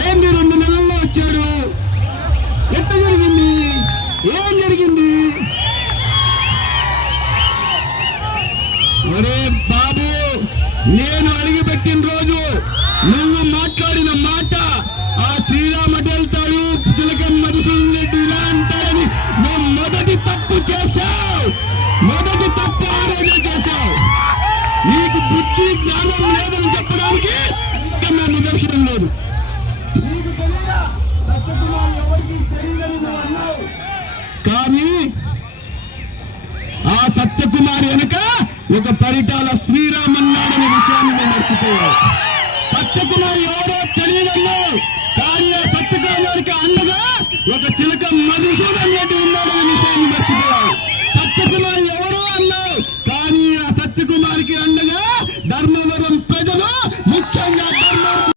ఏంది 2 నెలల్లో వచ్చాడు? ఎట్ట జరిగింది? ఏం జరిగింది? ఒరే బాబు, నేను అడిగిపెట్టిన రోజు నువ్వు మాట్లాడిన మాట ఆ శ్రీరామ వెళ్తాడు చిలకం మధుసూదన్ రెడ్డి ఇలా అంటాడని నువ్వు మొదటి తప్పు చేశావు. మొదటి తప్పు ఆ రోజే చేశావు. నీకు బుద్ధి జ్ఞానం లేదని చెప్పడానికి ఇంకా నా నిదర్శనం లేదు. కానీ ఆ సత్యకుమార్ వెనక ఒక పరిటాల శ్రీరామ్ అన్నాడనే విషయాన్ని నేను మర్చిపోయావు. సత్యకుమార్ ఎవరో తెలియదన్నావు, కానీ ఆ సత్యకుమారికి అండగా ఒక చిలక మధుసూదన్ రెడ్డి ఉన్నాడనే విషయాన్ని మర్చిపోయావు. సత్యకుమార్ ఎవరో